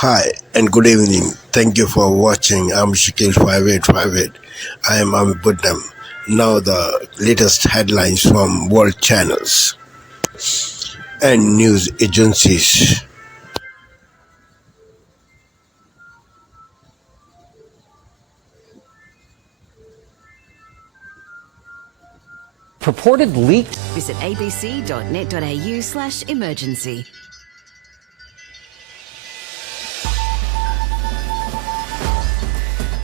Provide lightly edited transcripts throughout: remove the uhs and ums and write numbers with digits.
Hi and good evening. Thank you for watching. I'm Shakil 5858. I am Ami Buddham. Now the latest headlines from world channels and news agencies. Purported leaked. Visit abc.net.au/emergency.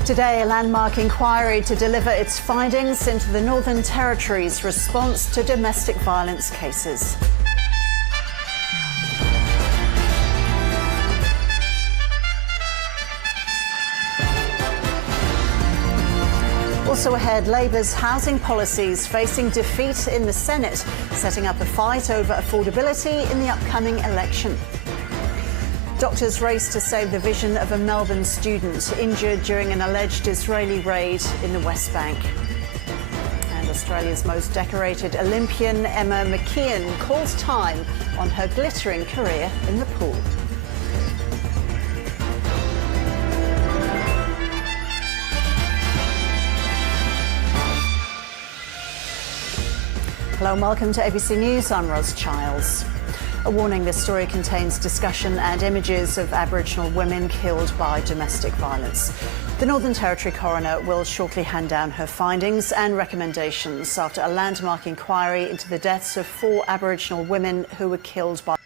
Today, a landmark inquiry to deliver its findings into the Northern Territory's response to domestic violence cases. Also ahead, Labour's housing policies facing defeat in the Senate, setting up a fight over affordability in the upcoming election. Doctors race to save the vision of a Melbourne student injured during an alleged Israeli raid in the West Bank. And Australia's most decorated Olympian, Emma McKeon, calls time on her glittering career in the pool. Hello and welcome to ABC News. I'm Ros Childs. A warning, this story contains discussion and images of Aboriginal women killed by domestic violence. The Northern Territory coroner will shortly hand down her findings and recommendations after a landmark inquiry into the deaths of 4 Aboriginal women who were killed by.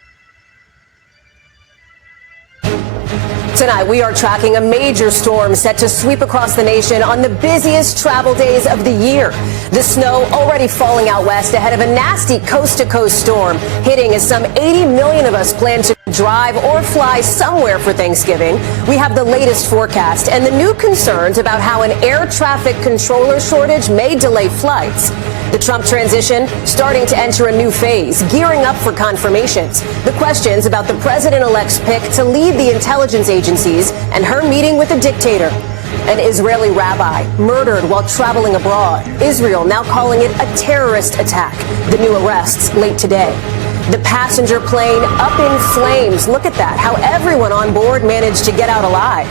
Tonight, we are tracking a major storm set to sweep across the nation on the busiest travel days of the year. The snow already falling out west ahead of a nasty coast-to-coast storm hitting as some 80 million of us plan to drive or fly somewhere for Thanksgiving. We have the latest forecast and the new concerns about how an air traffic controller shortage may delay flights. The Trump transition starting to enter a new phase, gearing up for confirmations. The questions about the president-elect's pick to lead the intelligence agencies and her meeting with a dictator. An Israeli rabbi murdered while traveling abroad. Israel now calling it a terrorist attack. The new arrests late today. The passenger plane up in flames. Look at that, how everyone on board managed to get out alive.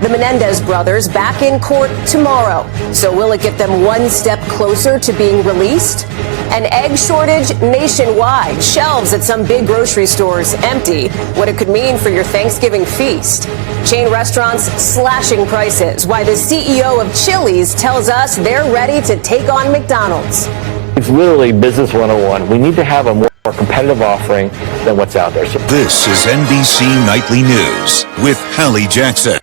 The Menendez brothers back in court tomorrow. So will it get them one step closer to being released? An egg shortage nationwide. Shelves at some big grocery stores empty. What it could mean for your Thanksgiving feast. Chain restaurants slashing prices. Why the CEO of Chili's tells us they're ready to take on McDonald's. It's literally business 101. We need to have a more competitive offering than what's out there. This is NBC Nightly News with Hallie Jackson.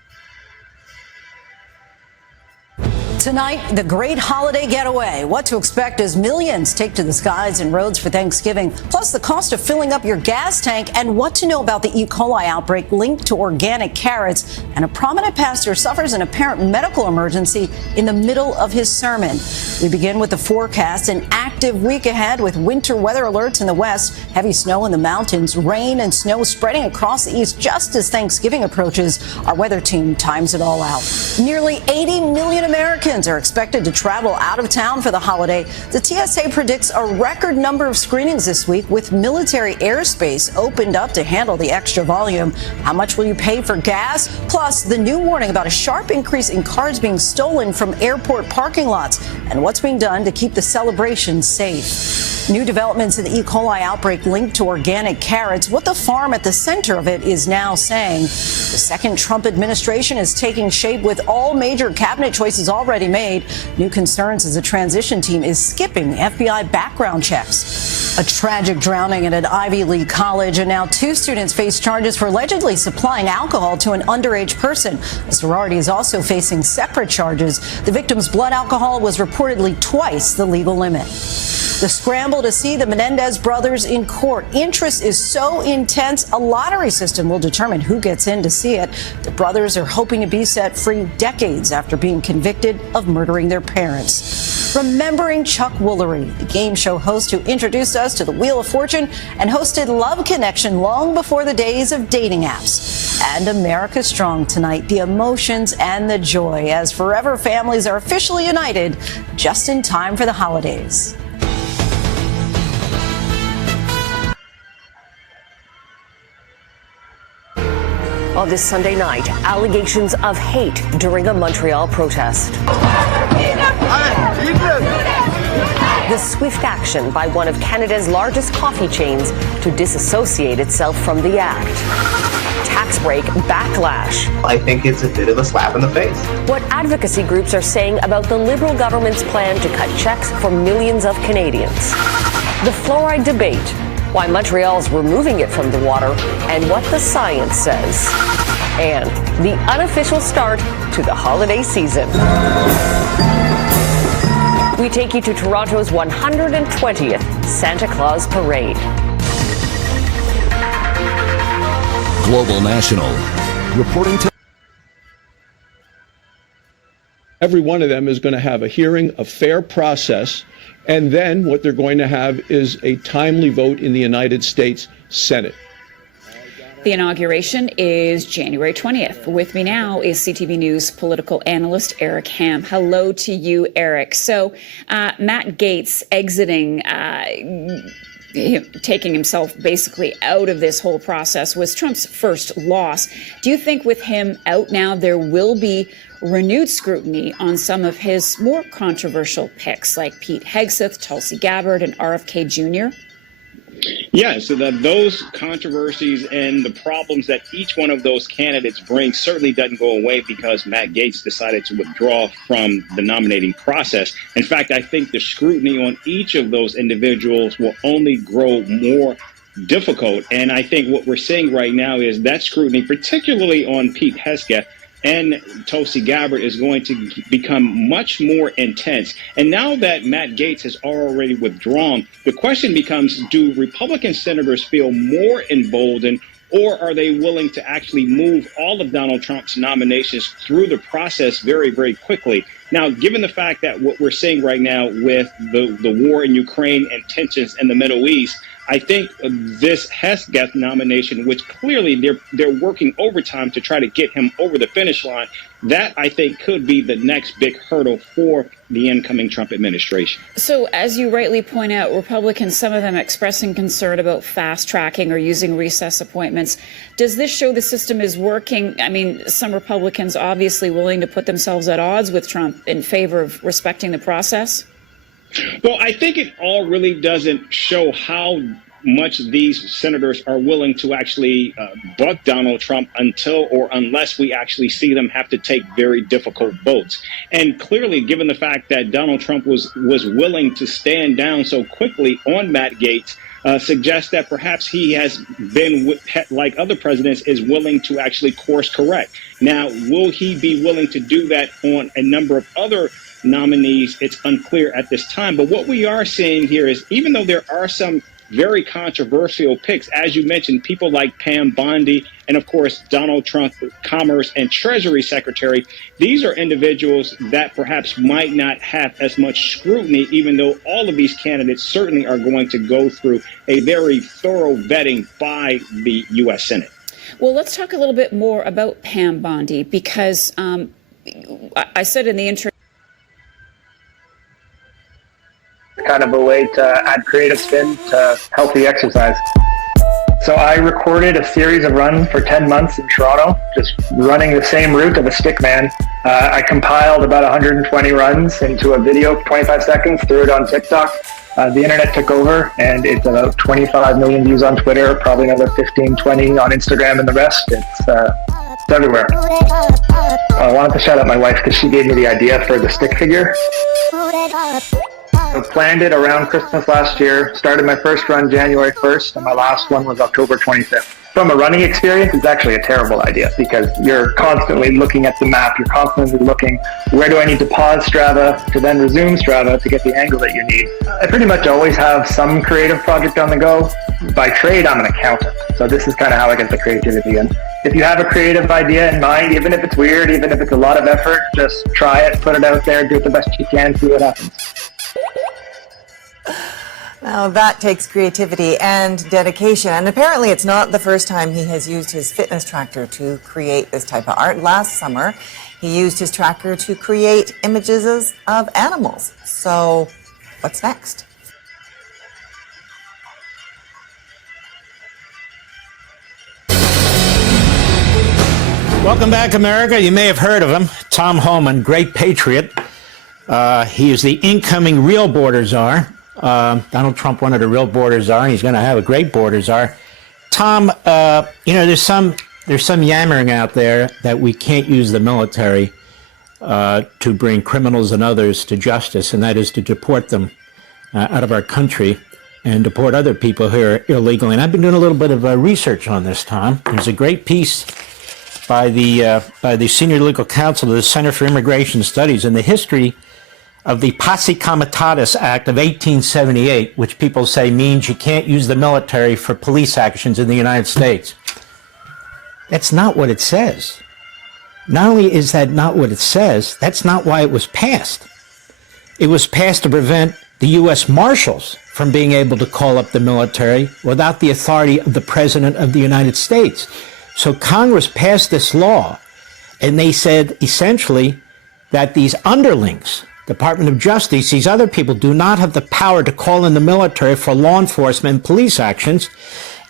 Tonight, the great holiday getaway. What to expect as millions take to the skies and roads for Thanksgiving, plus the cost of filling up your gas tank and what to know about the E. coli outbreak linked to organic carrots. And a prominent pastor suffers an apparent medical emergency in the middle of his sermon. We begin with the forecast. An active week ahead with winter weather alerts in the west, heavy snow in the mountains, rain and snow spreading across the east just as Thanksgiving approaches. Our weather team times it all out. Nearly 80 million Americans are expected to travel out of town for the holiday. The TSA predicts a record number of screenings this week with military airspace opened up to handle the extra volume. How much will you pay for gas? Plus, the new warning about a sharp increase in cars being stolen from airport parking lots and what's being done to keep the celebration safe. New developments in the E. coli outbreak linked to organic carrots. What the farm at the center of it is now saying. The second Trump administration is taking shape with all major cabinet choices already made. New concerns as the transition team is skipping FBI background checks. A tragic drowning at an Ivy League college, and now 2 students face charges for allegedly supplying alcohol to an underage person. A sorority is also facing separate charges. The victim's blood alcohol was reportedly twice the legal limit. The scramble to see the Menendez brothers in court. Interest is so intense, a lottery system will determine who gets in to see it. The brothers are hoping to be set free decades after being convicted of murdering their parents. Remembering Chuck Woolery, the game show host who introduced us to the Wheel of Fortune and hosted Love Connection long before the days of dating apps. And America Strong tonight, the emotions and the joy as forever families are officially united just in time for the holidays. On this Sunday night, allegations of hate during a Montreal protest. The swift action by one of Canada's largest coffee chains to disassociate itself from the act. Tax break backlash. I think it's a bit of a slap in the face. What advocacy groups are saying about the Liberal government's plan to cut checks for millions of Canadians. The fluoride debate, why Montreal's removing it from the water, and what the science says. And the unofficial start to the holiday season. We take you to Toronto's 120th Santa Claus Parade. Global National, reporting to... Every one of them is going to have a hearing, a fair process, and then what they're going to have is a timely vote in the United States Senate. The inauguration is January 20th. With me now is CTV News political analyst Eric Ham. Hello to you, Eric. So Matt Gaetz exiting, taking himself basically out of this whole process was Trump's first loss. Do you think with him out now, there will be renewed scrutiny on some of his more controversial picks like Pete Hegseth, Tulsi Gabbard, and RFK Jr.? Yeah, so those controversies and the problems that each one of those candidates brings certainly doesn't go away because Matt Gaetz decided to withdraw from the nominating process. In fact, I think the scrutiny on each of those individuals will only grow more difficult. And I think what we're seeing right now is that scrutiny, particularly on Pete Hegseth and Tulsi Gabbard, is going to become much more intense. And now that Matt Gaetz has already withdrawn, the question becomes, do Republican senators feel more emboldened, or are they willing to actually move all of Donald Trump's nominations through the process very, very quickly? Now, given the fact that what we're seeing right now with the war in Ukraine and tensions in the Middle East, I think this Hegseth nomination, which clearly they're working overtime to try to get him over the finish line, that I think could be the next big hurdle for the incoming Trump administration. So as you rightly point out, Republicans, some of them expressing concern about fast tracking or using recess appointments. Does this show the system is working? I mean, some Republicans obviously willing to put themselves at odds with Trump in favor of respecting the process? Well, I think it all really doesn't show how much these senators are willing to actually buck Donald Trump until or unless we actually see them have to take very difficult votes. And clearly, given the fact that Donald Trump was willing to stand down so quickly on Matt Gaetz, suggests that perhaps he has been, like other presidents, is willing to actually course correct. Now, will he be willing to do that on a number of other nominees? It's unclear at this time. But what we are seeing here is, even though there are some very controversial picks, as you mentioned, people like Pam Bondi and, of course, Donald Trump, Commerce and Treasury Secretary, these are individuals that perhaps might not have as much scrutiny, even though all of these candidates certainly are going to go through a very thorough vetting by the U.S. Senate. Well, let's talk a little bit more about Pam Bondi, because I said in the intro, kind of a way to add creative spin to healthy exercise. So I recorded a series of runs for 10 months in Toronto, just running the same route of a stick man. I compiled about 120 runs into a video, 25 seconds, threw it on TikTok. The internet took over, and it's about 25 million views on Twitter, probably another 15, 20 on Instagram, and the rest. It's everywhere. I wanted to shout out my wife because she gave me the idea for the stick figure. I planned it around Christmas last year, started my first run January 1st, and my last one was October 25th. From a running experience, it's actually a terrible idea because you're constantly looking at the map, you're constantly looking, where do I need to pause Strava to then resume Strava to get the angle that you need. I pretty much always have some creative project on the go. By trade, I'm an accountant, so this is kind of how I get the creativity in. If you have a creative idea in mind, even if it's weird, even if it's a lot of effort, just try it, put it out there, do it the best you can, see what happens. Now that takes creativity and dedication, and apparently it's not the first time he has used his fitness tracker to create this type of art. Last summer, he used his tracker to create images of animals. So what's next? Welcome back, America. You may have heard of him, Tom Homan, great patriot. He is the incoming real border czar. Donald Trump wanted a real border czar, and he's going to have a great border czar. Tom, there's some yammering out there that we can't use the military to bring criminals and others to justice, and that is to deport them out of our country and deport other people who are illegally. And I've been doing a little bit of research on this, Tom. There's a great piece by the senior legal counsel of the Center for Immigration Studies in the history of the Posse Comitatus Act of 1878, which people say means you can't use the military for police actions in the United States. That's not what it says. Not only is that not what it says, that's not why it was passed. It was passed to prevent the U.S. Marshals from being able to call up the military without the authority of the President of the United States. So Congress passed this law, and they said essentially that these underlings, Department of Justice, these other people do not have the power to call in the military for law enforcement and police actions.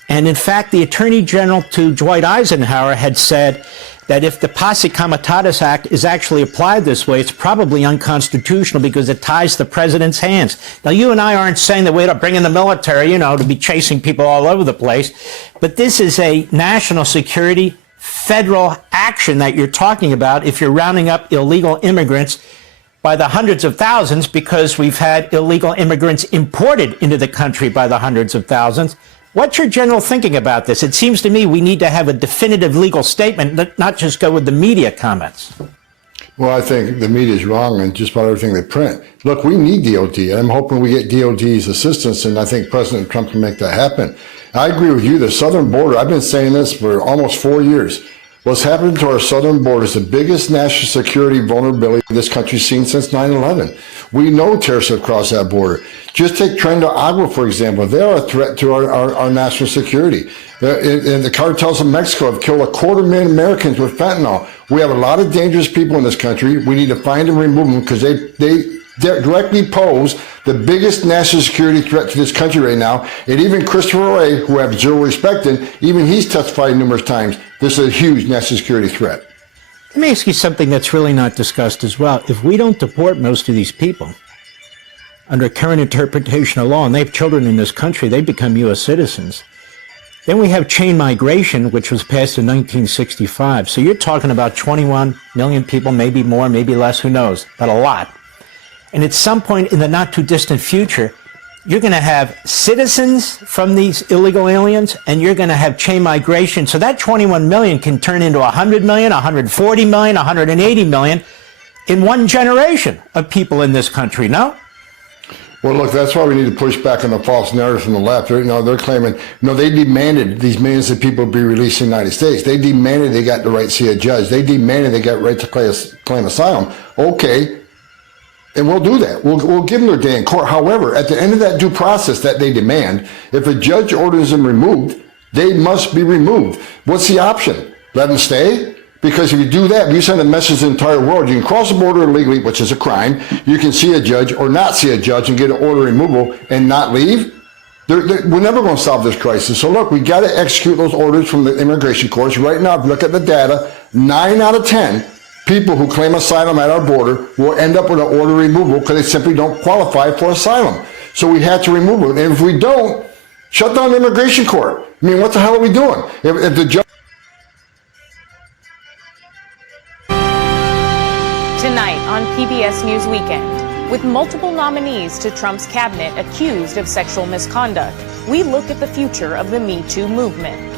And in fact, the Attorney General to Dwight Eisenhower had said that if the Posse Comitatus Act is actually applied this way, it's probably unconstitutional because it ties the president's hands. Now, you and I aren't saying that we ought to bring in the military, to be chasing people all over the place, but this is a national security federal action that you're talking about if you're rounding up illegal immigrants by the hundreds of thousands, because we've had illegal immigrants imported into the country by the hundreds of thousands. What's your general thinking about this? It seems to me we need to have a definitive legal statement, not just go with the media comments. Well, I think the media is wrong on just about everything they print. Look, we need DOD, and I'm hoping we get DOD's assistance, and I think President Trump can make that happen. I agree with you. The southern border, I've been saying this for almost 4 years. What's happening to our southern border is the biggest national security vulnerability this country's seen since 9/11. We know terrorists have crossed that border. Just take Tren de Agua, for example. They are a threat to our national security. And the cartels in Mexico have killed 250,000 Americans with fentanyl. We have a lot of dangerous people in this country. We need to find and remove them because they directly pose the biggest national security threat to this country right now. And even Christopher Wray, who I have zero respect in, even he's testified numerous times, this is a huge national security threat. Let me ask you something that's really not discussed as well. If we don't deport most of these people under current interpretation of law, and they have children in this country, they become U.S. citizens. Then we have chain migration, which was passed in 1965. So you're talking about 21 million people, maybe more, maybe less, who knows, but a lot. And at some point in the not too distant future, you're going to have citizens from these illegal aliens, and you're going to have chain migration. So that 21 million can turn into 100 million, 140 million, 180 million in one generation of people in this country, no? Well, look, that's why we need to push back on the false narrative from the left. They're claiming, they demanded these millions of people be released in the United States. They demanded they got the right to see a judge. They demanded they got the right to claim asylum. Okay. And we'll do that. We'll give them their day in court. However, at the end of that due process that they demand, if a judge orders them removed, they must be removed. What's the option? Let them stay? Because if you do that, you send a message to the entire world. You can cross the border illegally, which is a crime. You can see a judge or not see a judge and get an order removal and not leave. We're never going to solve this crisis. So look, we got to execute those orders from the immigration courts. Right now, if you look at the data, 9 out of 10 people who claim asylum at our border will end up with an order removal because they simply don't qualify for asylum. So we had to remove them. And if we don't, shut down the immigration court. I mean, what the hell are we doing? If the judge... Tonight on PBS News Weekend, with multiple nominees to Trump's cabinet accused of sexual misconduct, we look at the future of the Me Too movement.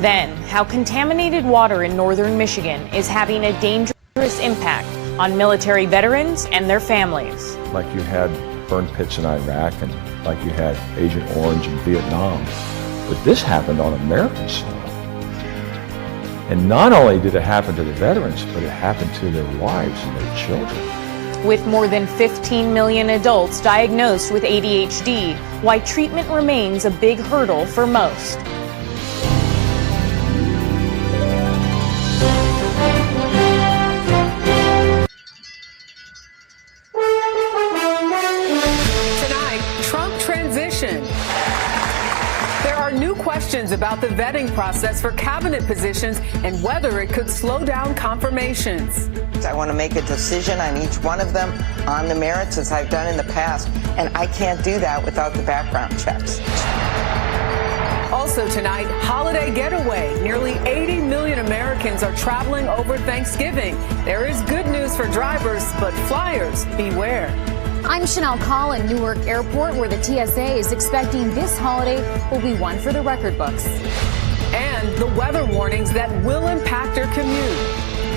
Then, how contaminated water in northern Michigan is having a dangerous impact on military veterans and their families. Like you had burn pits in Iraq and like you had Agent Orange in Vietnam. But this happened on American soil. And not only did it happen to the veterans, but it happened to their wives and their children. With more than 15 million adults diagnosed with ADHD, why treatment remains a big hurdle for most. are new questions about the vetting process for cabinet positions and whether it could slow down confirmations. I want to make a decision on each one of them on the merits, as I've done in the past, and I can't do that without the background checks. Also tonight, holiday getaway. Nearly 80 million Americans are traveling over Thanksgiving. There is good news for drivers, but flyers, beware. I'm Chanel Call in Newark Airport, where the TSA is expecting this holiday will be one for the record books. And the weather warnings that will impact your commute.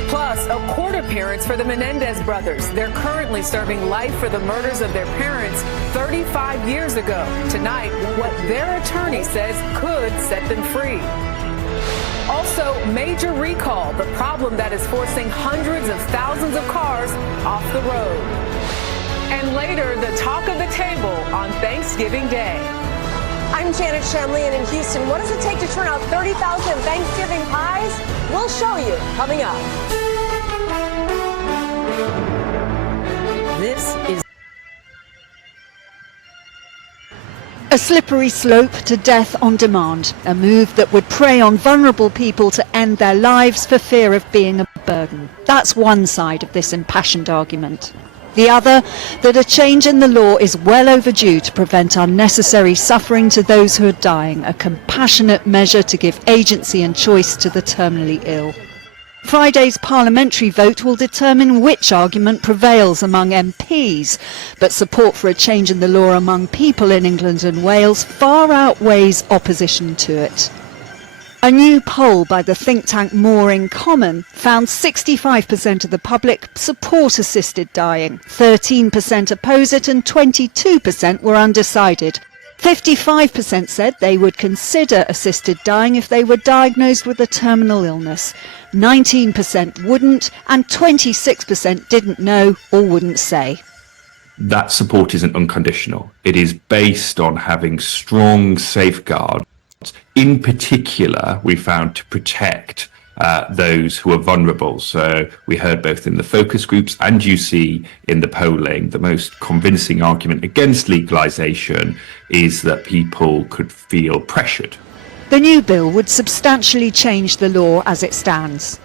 Plus, a court appearance for the Menendez brothers. They're currently serving life for the murders of their parents 35 years ago. Tonight, what their attorney says could set them free. Also, major recall, the problem that is forcing hundreds of thousands of cars off the road. And later, the talk of the table on Thanksgiving Day. I'm Janet Shamley, and in Houston, what does it take to turn out 30,000 Thanksgiving pies? We'll show you coming up. This is a slippery slope to death on demand, a move that would prey on vulnerable people to end their lives for fear of being a burden. That's one side of this impassioned argument. The other, that a change in the law is well overdue to prevent unnecessary suffering to those who are dying, a compassionate measure to give agency and choice to the terminally ill. Friday's parliamentary vote will determine which argument prevails among MPs, but support for a change in the law among people in England and Wales far outweighs opposition to it. A new poll by the think tank More in Common found 65% of the public support assisted dying, 13% oppose it and 22% were undecided. 55% said they would consider assisted dying if they were diagnosed with a terminal illness. 19% wouldn't and 26% didn't know or wouldn't say. That support isn't unconditional. It is based on having strong safeguards. In particular, we found to protect those who are vulnerable. So we heard both in the focus groups and you see in the polling, the most convincing argument against legalisation is that people could feel pressured. The new bill would substantially change the law as it stands.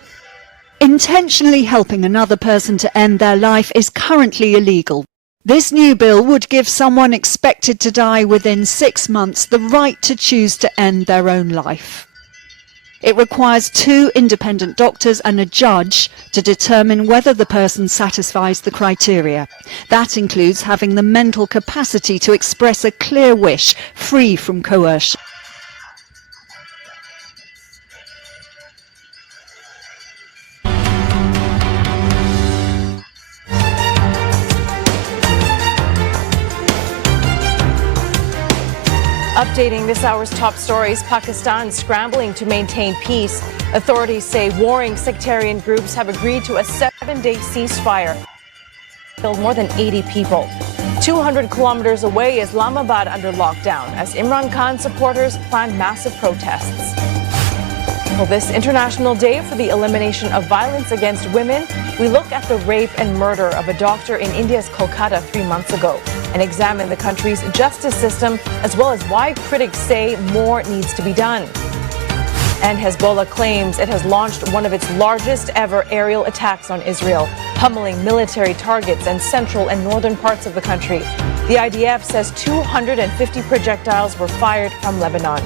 Intentionally helping another person to end their life is currently illegal. This new bill would give someone expected to die within 6 months the right to choose to end their own life. It requires 2 independent doctors and a judge to determine whether the person satisfies the criteria. That includes having the mental capacity to express a clear wish, free from coercion. Updating this hour's top stories, Pakistan scrambling to maintain peace. Authorities say warring sectarian groups have agreed to a 7-day ceasefire. Killed more than 80 people. 200 kilometers away, Islamabad under lockdown as Imran Khan supporters plan massive protests. Well, this International Day for the Elimination of Violence Against Women, we look at the rape and murder of a doctor in India's Kolkata 3 months ago and examine the country's justice system as well as why critics say more needs to be done. And Hezbollah claims it has launched one of its largest ever aerial attacks on Israel, pummeling military targets in central and northern parts of the country. The IDF says 250 projectiles were fired from Lebanon.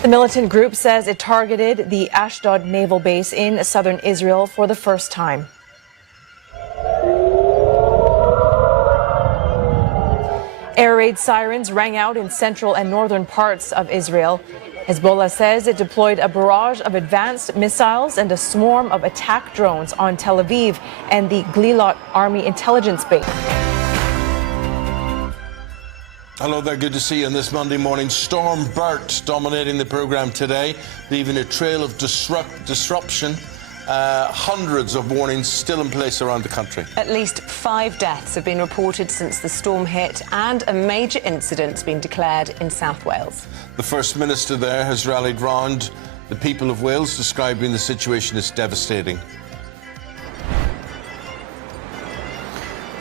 The militant group says it targeted the Ashdod naval base in southern Israel for the first time. Air raid sirens rang out in central and northern parts of Israel. Hezbollah says it deployed a barrage of advanced missiles and a swarm of attack drones on Tel Aviv and the Glilot Army intelligence base. Hello there, good to see you on this Monday morning. Storm Bert dominating the programme today, leaving a trail of disruption. Hundreds of warnings still in place around the country. At least 5 deaths have been reported since the storm hit, and a major incident's been declared in South Wales. The First Minister there has rallied round the people of Wales, describing the situation as devastating.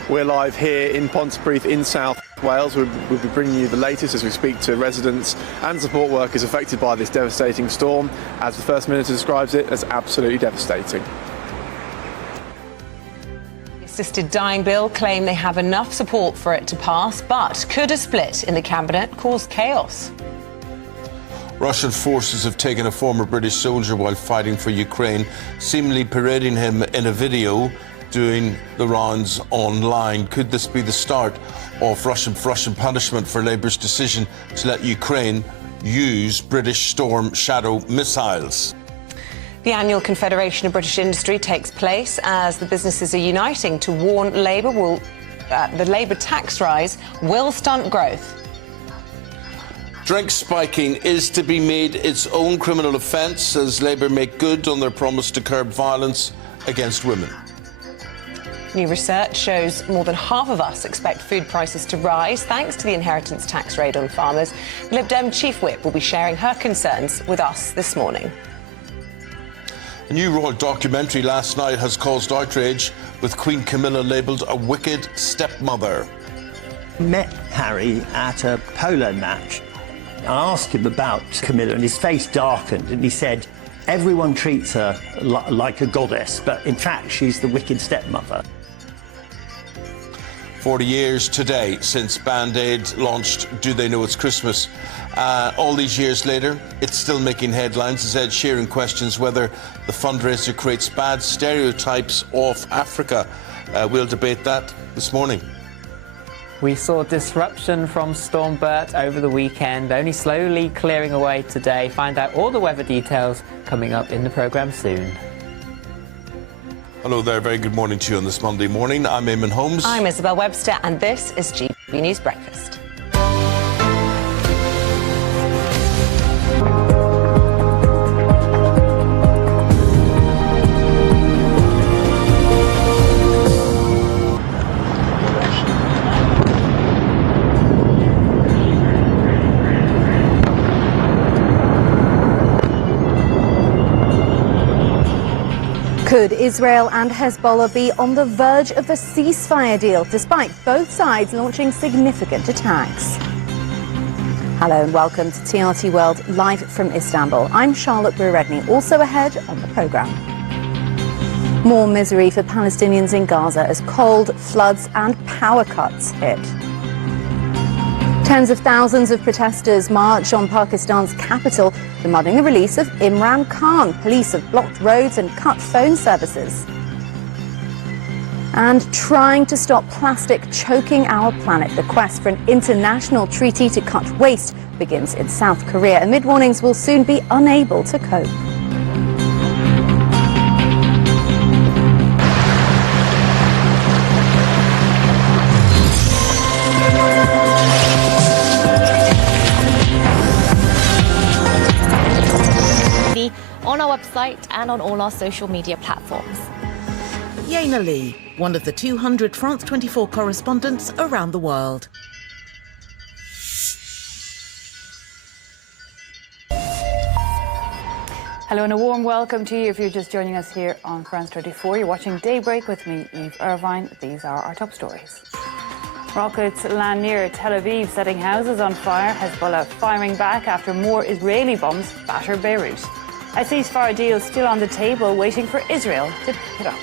We're live here in Pontypridd in South Wales. We'll be bringing you the latest as we speak to residents and support workers affected by this devastating storm, as the First Minister describes it as absolutely devastating. The assisted dying bill claim they have enough support for it to pass, but could a split in the cabinet cause chaos? Russian forces have taken a former British soldier while fighting for Ukraine, seemingly parading him in a video doing the rounds online. Could this be the start of Russian punishment for Labour's decision to let Ukraine use British Storm Shadow missiles? The annual Confederation of British Industry takes place as the businesses are uniting to warn Labour the Labour tax rise will stunt growth. Drink spiking is to be made its own criminal offence as Labour make good on their promise to curb violence against women. New research shows more than half of us expect food prices to rise thanks to the inheritance tax raid on farmers. Lib Dem Chief Whip will be sharing her concerns with us this morning. A new royal documentary last night has caused outrage, with Queen Camilla labelled a wicked stepmother. Met Harry at a polo match. I asked him about Camilla and his face darkened and he said, everyone treats her like a goddess, but in fact she's the wicked stepmother. 40 years today since Band Aid launched Do They Know It's Christmas. All these years later, it's still making headlines as Ed Sheeran questions whether the fundraiser creates bad stereotypes of Africa. We'll debate that this morning. We saw disruption from Storm Bert over the weekend, only slowly clearing away today. Find out all the weather details coming up in the programme soon. Hello there, very good morning to you on this Monday morning. I'm Eamon Holmes. I'm Isabel Webster and this is GB News Breakfast. Could Israel and Hezbollah be on the verge of a ceasefire deal, despite both sides launching significant attacks? Hello and welcome to TRT World, live from Istanbul. I'm Charlotte Buredny, also ahead on the programme. More misery for Palestinians in Gaza as cold, floods and power cuts hit. Tens of thousands of protesters march on Pakistan's capital, demanding the release of Imran Khan. Police have blocked roads and cut phone services. And trying to stop plastic choking our planet, the quest for an international treaty to cut waste begins in South Korea. Amid warnings we'll soon be unable to cope. On our website and on all our social media platforms. Yana Lee, one of the 200 France 24 correspondents around the world. Hello and a warm welcome to you if you're just joining us here on France 24. You're watching Daybreak with me, Eve Irvine. These are our top stories. Rockets land near Tel Aviv, setting houses on fire. Hezbollah firing back after more Israeli bombs batter Beirut. A ceasefire deal still on the table, waiting for Israel to pick it up.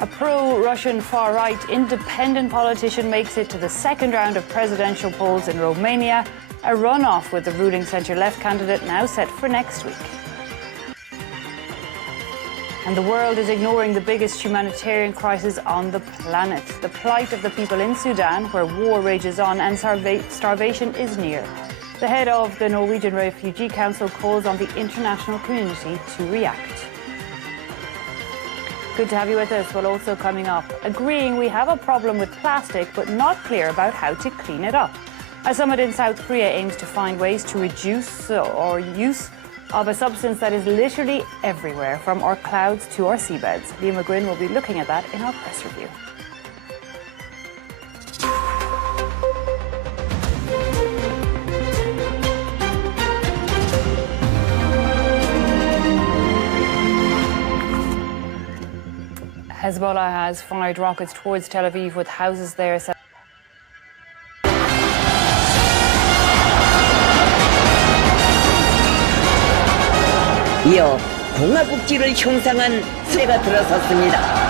A pro-Russian far-right independent politician makes it to the second round of presidential polls in Romania. A runoff with the ruling centre-left candidate now set for next week. And the world is ignoring the biggest humanitarian crisis on the planet. The plight of the people in Sudan, where war rages on and starvation is near. The head of the Norwegian Refugee Council calls on the international community to react. Good to have you with us. Well, also coming up, agreeing we have a problem with plastic, but not clear about how to clean it up. A summit in South Korea aims to find ways to reduce or use of a substance that is literally everywhere, from our clouds to our seabeds. Liam McGuinn will be looking at that in our press review. Hezbollah has fired rockets towards Tel Aviv, with houses there set. 이어 공화국지를 형상한 수레가 들어섰습니다.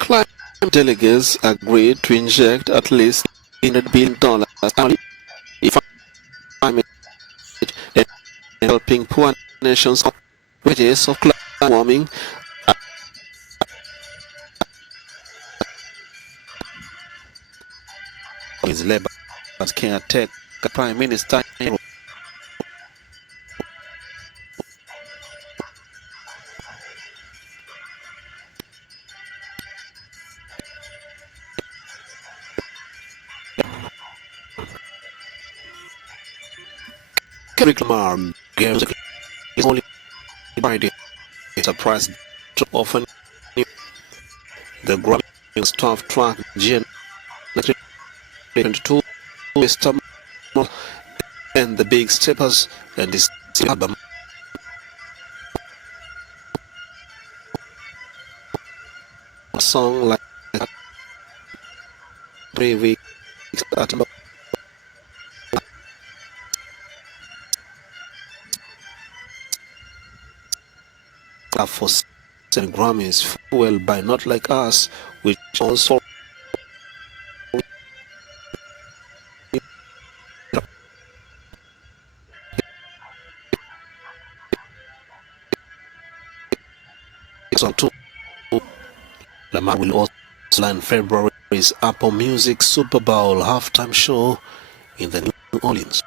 Climate delegates agreed to inject at least $100 billion annually in climate and helping poor nations cope with the risks of climate warming. His Labour caretaker Prime Minister Kendrick Lamar gives his only Friday. It's a price to often the Grammy staff track Gen 22 Mr. and the Big Steppers and this album. A song like 3 weeks at for 7 Grammys, fueled by Not Like Us, which also on tour. Lamar will also land February's Apple Music Super Bowl halftime show in the New Orleans.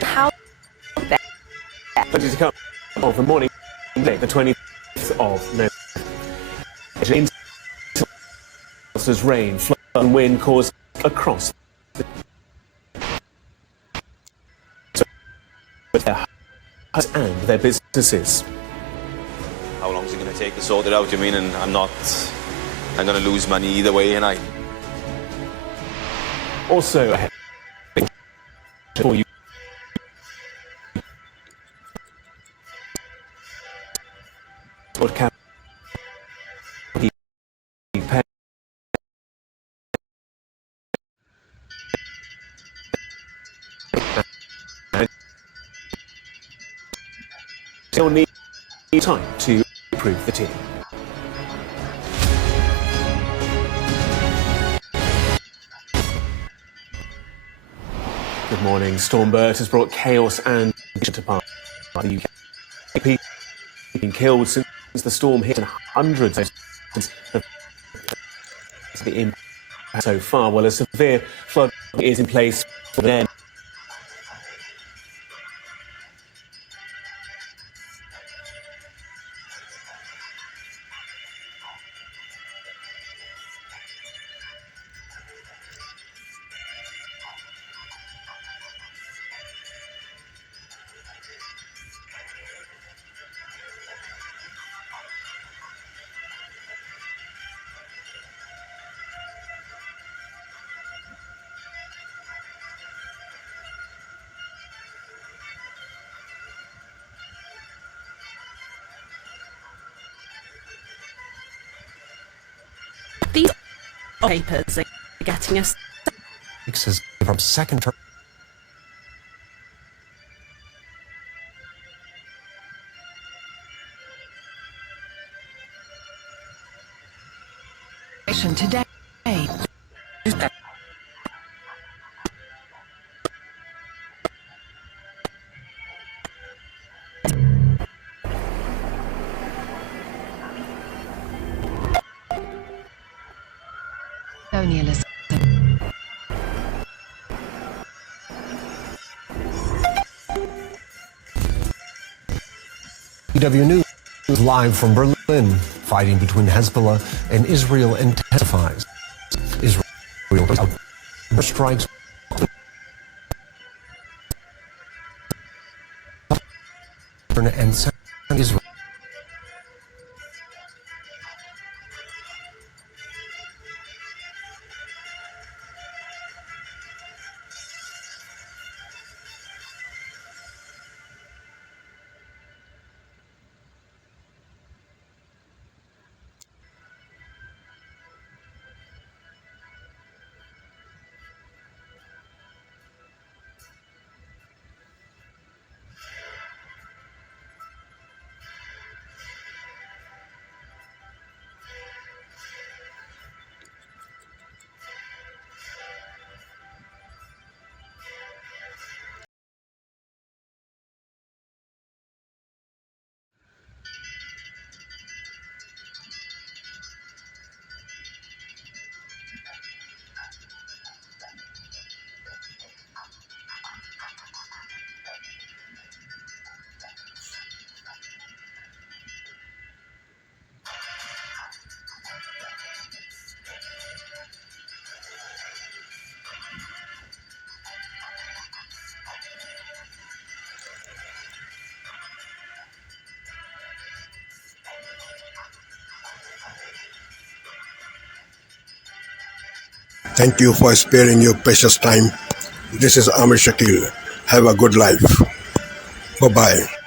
How to come of the morning, the 20th of November. As rain, flood, and wind caused across their homes and their businesses. How long is it going to take to sort it out? You mean? And I'm going to lose money either way, and I. Also ahead for you. What can be paid? Still need time to improve the team. Good morning. Storm Bert has brought chaos and to part of the UK. People have been killed since the storm hit, and hundreds of the impact so far. Well, a severe flood is in place for them. papers are getting us from second term. today. Colonialism. DW News live from Berlin. Fighting between Hezbollah and Israel intensifies. Israel strikes and Israel. Thank you for sparing your precious time. This is Amir Shakil. Have a good life. Bye-bye.